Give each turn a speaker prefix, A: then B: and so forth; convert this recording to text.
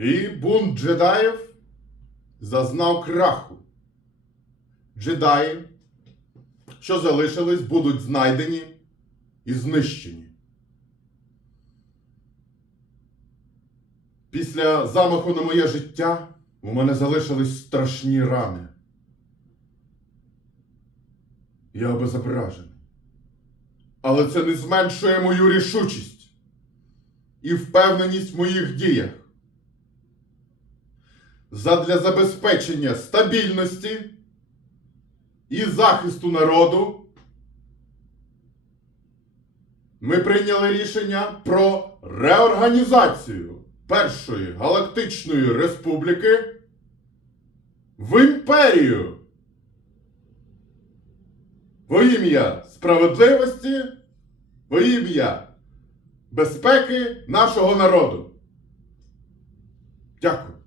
A: І бунт джедаїв зазнав краху. Джедаї, що залишились, будуть знайдені і знищені. Після замаху на моє життя у мене залишились страшні рани. Я обезображений. Але це не зменшує мою рішучість і впевненість в моїх діях. Задля забезпечення стабільності і захисту народу ми прийняли рішення про реорганізацію Першої Галактичної Республіки в імперію. Во ім'я справедливості, во ім'я безпеки нашого народу. Дякую.